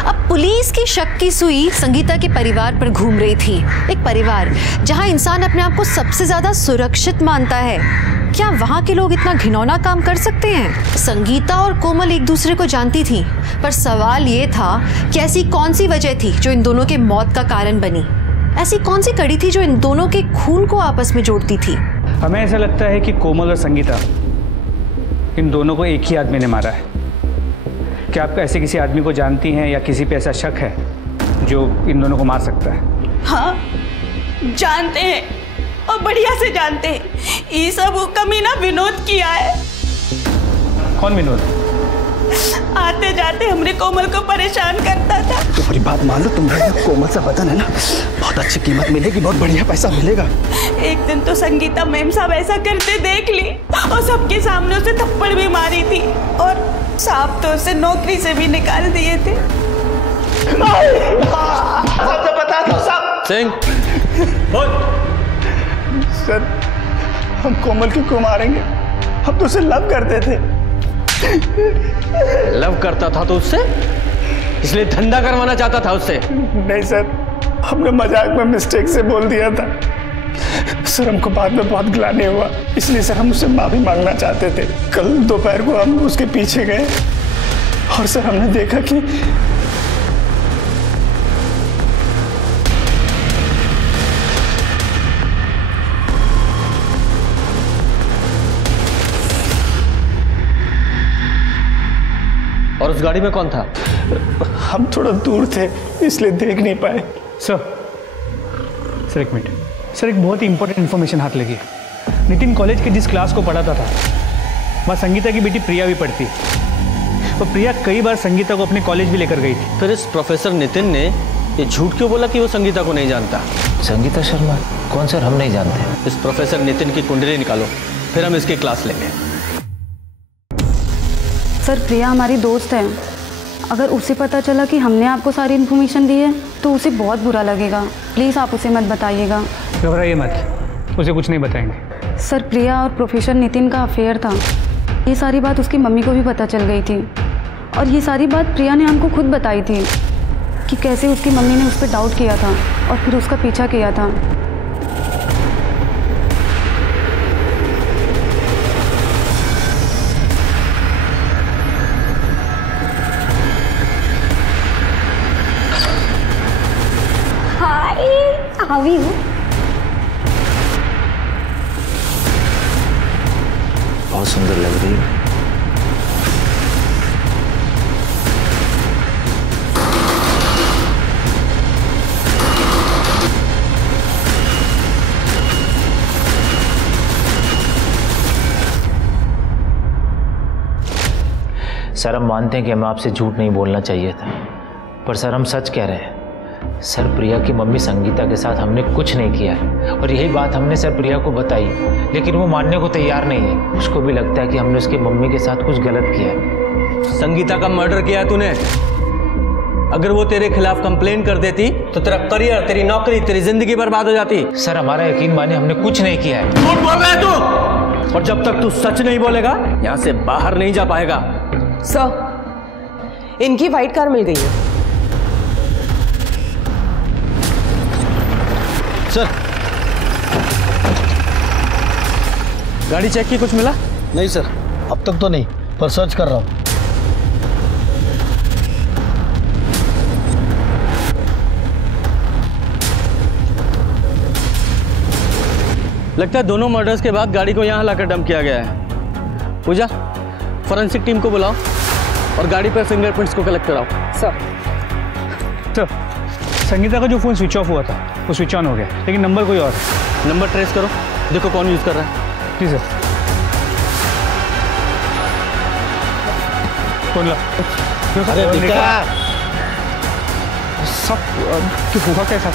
अब पुलिस की शक की सुई संगीता के परिवार पर घूम रही थी। एक परिवार जहां इंसान अपने आप को सबसे ज्यादा सुरक्षित मानता है, क्या वहां के लोग इतना घिनौना काम कर सकते हैं? संगीता और कोमल एक दूसरे को जानती थी, पर सवाल ये था कि ऐसी कौन सी वजह थी जो इन दोनों के मौत का कारण बनी? ऐसी कौन सी कड़ी थी जो इन दोनों के खून को आपस में जोड़ती थी? हमें ऐसा लगता है कि कोमल और संगीता इन दोनों को एक ही आदमी ने मारा है। क्या आप ऐसे किसी आदमी को जानती हैं या किसी पे ऐसा शक है जो इन दोनों को मार सकता है? हाँ, जानते हैं और बढ़िया से जानते हैं। ये सब कमीना विनोद किया है। कौन विनोद? आते जाते हमने कोमल को परेशान करता था। तुम्हारी बात मान लो, तुम्हारा कोमल सा बदन है ना, बहुत अच्छी कीमत मिलेगी, बहुत बढ़िया पैसा मिलेगा। एक दिन तो संगीता मैम साहब ऐसा करते देख ली और सबके सामने उसे थप्पड़ भी मारी थी और साहब तो उसे नौकरी से भी निकाल दिए थे। सबसे बता दो सब। सिंह, बोल। सर, हम कोमल क्यों मारेंगे? हम तो उसे लव करते थे। लव करता था तो उससे? इसलिए धंधा करवाना चाहता था उससे? नहीं सर, हमने मजाक में मिस्टेक से बोल दिया था सर। हमको बाद में बहुत ग्लानि हुआ, इसलिए सर हम उससे माफी मांगना चाहते थे। कल दोपहर को हम उसके पीछे गए और सर हमने देखा कि और उस गाड़ी में कौन था? हम थोड़ा दूर थे इसलिए देख नहीं पाए। सर एक मिनट सर, एक बहुत ही इंपॉर्टेंट इन्फॉर्मेशन हाथ लगी। नितिन कॉलेज के जिस क्लास को पढ़ाता था वहाँ संगीता की बेटी प्रिया भी पढ़ती है और प्रिया कई बार संगीता को अपने कॉलेज भी लेकर गई थी। फिर इस प्रोफेसर नितिन ने ये झूठ क्यों बोला कि वो संगीता को नहीं जानता? संगीता शर्मा कौन सर? हम नहीं जानते। इस प्रोफेसर नितिन की कुंडली निकालो, फिर हम इसकी क्लास लेंगे। सर, प्रिया हमारी दोस्त है। अगर उसे पता चला कि हमने आपको सारी इन्फॉर्मेशन दी है तो उसे बहुत बुरा लगेगा। प्लीज़ आप उसे मत बताइएगा। घबराइए मत, उसे कुछ नहीं बताएंगे। सर, प्रिया और प्रोफेसर नितिन का अफेयर था। ये सारी बात उसकी मम्मी को भी पता चल गई थी और ये सारी बात प्रिया ने हमको खुद बताई थी कि कैसे उसकी मम्मी ने उस पर डाउट किया था और फिर उसका पीछा किया था। How are you? बहुत सुंदर लग रही है। सर, हम मानते हैं कि हमें आपसे झूठ नहीं बोलना चाहिए था, पर सर हम सच कह रहे हैं। सर, प्रिया की मम्मी संगीता के साथ हमने कुछ नहीं किया है और यही बात हमने सर प्रिया को बताई, लेकिन वो मानने को तैयार नहीं है। उसको भी लगता है कि हमने उसकी मम्मी के साथ कुछ गलत किया है। संगीता का मर्डर किया है तूने। अगर वो तेरे खिलाफ कंप्लेन कर देती तो तेरा करियर, तेरी नौकरी, तेरी जिंदगी बर्बाद हो जाती। सर, हमारा यकीन मानिए, हमने कुछ नहीं किया है। झूठ बोल रहा है तू, और जब तक तू सच नहीं बोलेगा यहाँ से बाहर नहीं जा पाएगा। सर, इनकी व्हाइट कार मिल गई है। सर, गाड़ी चेक की, कुछ मिला? नहीं सर, अब तक तो नहीं, पर सर्च कर रहा हूँ। लगता है दोनों मर्डर्स के बाद गाड़ी को यहाँ लाकर डंप किया गया है। पूजा, फॉरेंसिक टीम को बुलाओ और गाड़ी पर फिंगरप्रिंट्स को कलेक्ट कराओ। सर संगीता का जो फ़ोन स्विच ऑफ हुआ था वो स्विच ऑन हो गया, लेकिन नंबर कोई और है। नंबर ट्रेस करो, देखो कौन यूज़ कर रहा है। जी सर। फोन ला। अरे दिखा। सब क्यों होगा कैसा?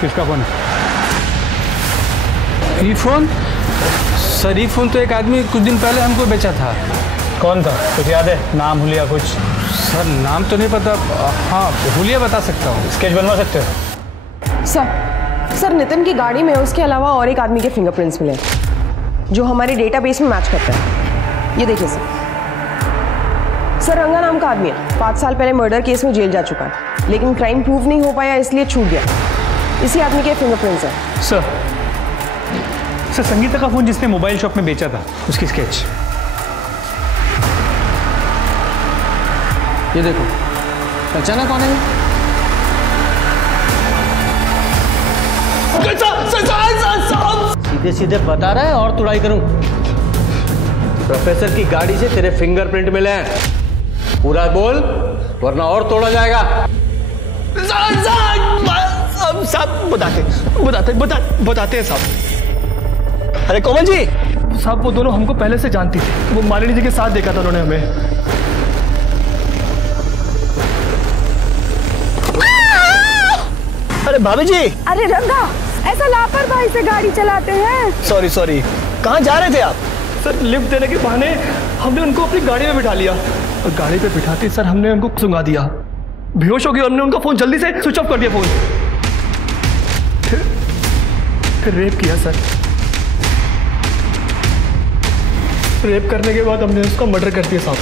किसका फोन है? ये फोन? सर ये फोन तो एक आदमी कुछ दिन पहले हमको बेचा था। कौन था? कुछ याद है? नाम हुलिया कुछ? सर नाम तो नहीं पता। हाँ हुलिया बता सकता हूँ। स्केच बनवा सकते हो? सर नितिन की गाड़ी में उसके अलावा और एक आदमी के फिंगरप्रिंट्स मिले जो हमारे डेटाबेस में मैच करता है। ये देखिए सर रंगा नाम का आदमी है, 5 साल पहले मर्डर केस में जेल जा चुका है, लेकिन क्राइम प्रूव नहीं हो पाया इसलिए छूट गया। इसी आदमी के फिंगरप्रिंट्स हैं। सर संगीता का फोन जिसने मोबाइल शॉप में बेचा था उसकी स्केच। ये देखो, पहचाना कौन है? सीधे सीधे बता रहा है और तुड़ाई करूं? प्रोफेसर की गाड़ी से तेरे फिंगरप्रिंट मिले हैं, पूरा बोल वरना और तोड़ा जाएगा। साहब बताते हैं साहब। अरे कोमल जी साहब, वो दोनों हमको पहले से जानती थी। वो मालिनी जी के साथ देखा था उन्होंने हमें। अरे भाभी जी। अरे रंगा, ऐसा लापरवाही से गाड़ी चलाते हैं? सॉरी, कहाँ जा रहे थे आप? सर लिफ्ट देने के बहाने हमने उनको अपनी गाड़ी में बिठा लिया और गाड़ी पे बिठाते सर हमने उनको सुंगा दिया। बेहोश हो गए, हमने उनका फोन जल्दी से स्विच ऑफ कर दिया। फोन फिर रेप किया सर। रेप करने के बाद हमने उसका मर्डर कर दिया साहब।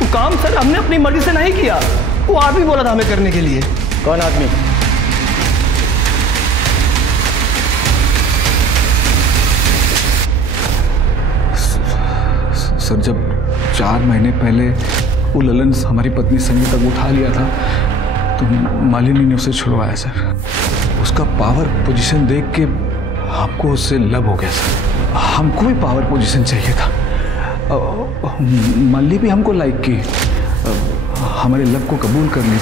वो काम सर हमने अपनी मर्जी से नहीं किया, वो आदमी बोला था हमें करने के लिए। कौन आदमी? सर जब 4 महीने पहले वो ललन हमारी पत्नी संगीता को उठा लिया था तो मालिनी ने उसे छुड़वाया सर। उसका पावर पोजीशन देख के हमको उससे लव हो गया सर। हमको भी पावर पोजीशन चाहिए था। मालिनी भी हमको लाइक की, हमारे लव को कबूल कर ली।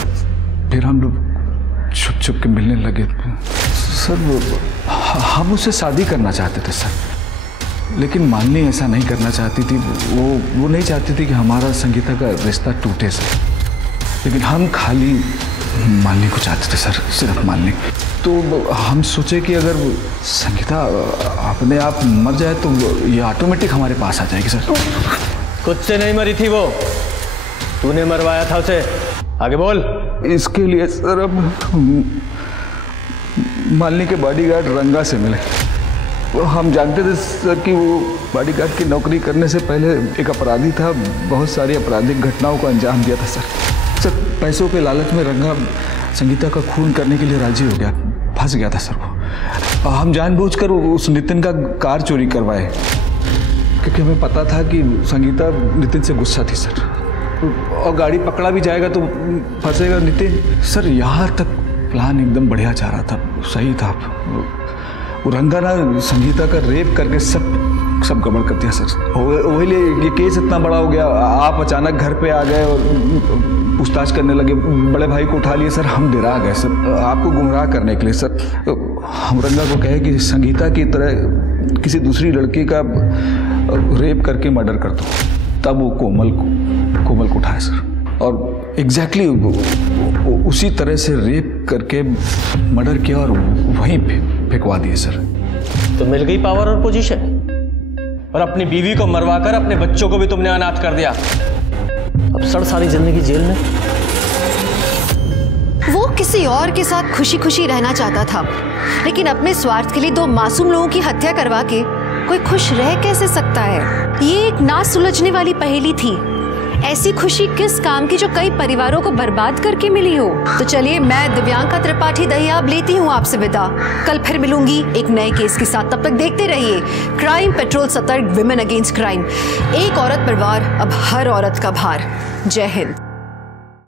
फिर हम लोग छुप छुप के मिलने लगे सर। हम उससे शादी करना चाहते थे सर, लेकिन मालिनी ऐसा नहीं करना चाहती थी। वो नहीं चाहती थी कि हमारा संगीता का रिश्ता टूटे सर। लेकिन हम खाली मालिनी को चाहते थे सर, सिर्फ मालिनी। तो हम सोचे कि अगर संगीता अपने आप मर जाए तो ये ऑटोमेटिक हमारे पास आ जाएगी सर। खुद से नहीं मरी थी वो, तूने मरवाया था उसे। आगे बोल। इसके लिए सर अब मालिनी के बॉडीगार्ड रंगा से मिले। हम जानते थे सर कि वो बॉडीगार्ड की नौकरी करने से पहले एक अपराधी था, बहुत सारी आपराधिक घटनाओं को अंजाम दिया था सर। पैसों के लालच में रंगा संगीता का खून करने के लिए राजी हो गया, फंस गया था सर वो। हम जानबूझकर उस नितिन का कार चोरी करवाए क्योंकि हमें पता था कि संगीता नितिन से गुस्सा थी सर, और गाड़ी पकड़ा भी जाएगा तो फंसेगा नितिन सर। यहाँ तक प्लान एकदम बढ़िया जा रहा था, सही था। वो रंगा ना संगीता का रेप करके सब गड़बड़ कर दिया सर। वही लिए ये केस इतना बड़ा हो गया। आप अचानक घर पे आ गए और पूछताछ करने लगे, बड़े भाई को उठा लिए सर। हम डरा गए सर आपको गुमराह करने के लिए सर। हम रंगा को कहे कि संगीता की तरह किसी दूसरी लड़की का रेप करके मर्डर कर दो, तब वो कोमल को उठाए सर। और एग्जैक्टली उसी तरह से रेप करके मर्डर किया और वहीं पे फेंकवा दिए सर। तो मिल गई पावर और पोजीशन, और अपनी बीवी को मरवाकर अपने बच्चों को भी तुमने अनाथ कर दिया। अब सड़ सारी जिंदगी जेल में। वो किसी और के साथ खुशी खुशी रहना चाहता था, लेकिन अपने स्वार्थ के लिए 2 मासूम लोगों की हत्या करवा के कोई खुश रह कैसे सकता है? ये एक ना सुलझने वाली पहेली थी। ऐसी खुशी किस काम की जो कई परिवारों को बर्बाद करके मिली हो? तो चलिए, मैं दिव्यांका त्रिपाठी दहिया अब लेती हूँ आपसे विदा। कल फिर मिलूंगी एक नए केस के साथ। तब तक देखते रहिए क्राइम पेट्रोल सतर्क, विमेन अगेंस्ट क्राइम। एक औरत पर वार, अब हर औरत का भार। जय हिंद।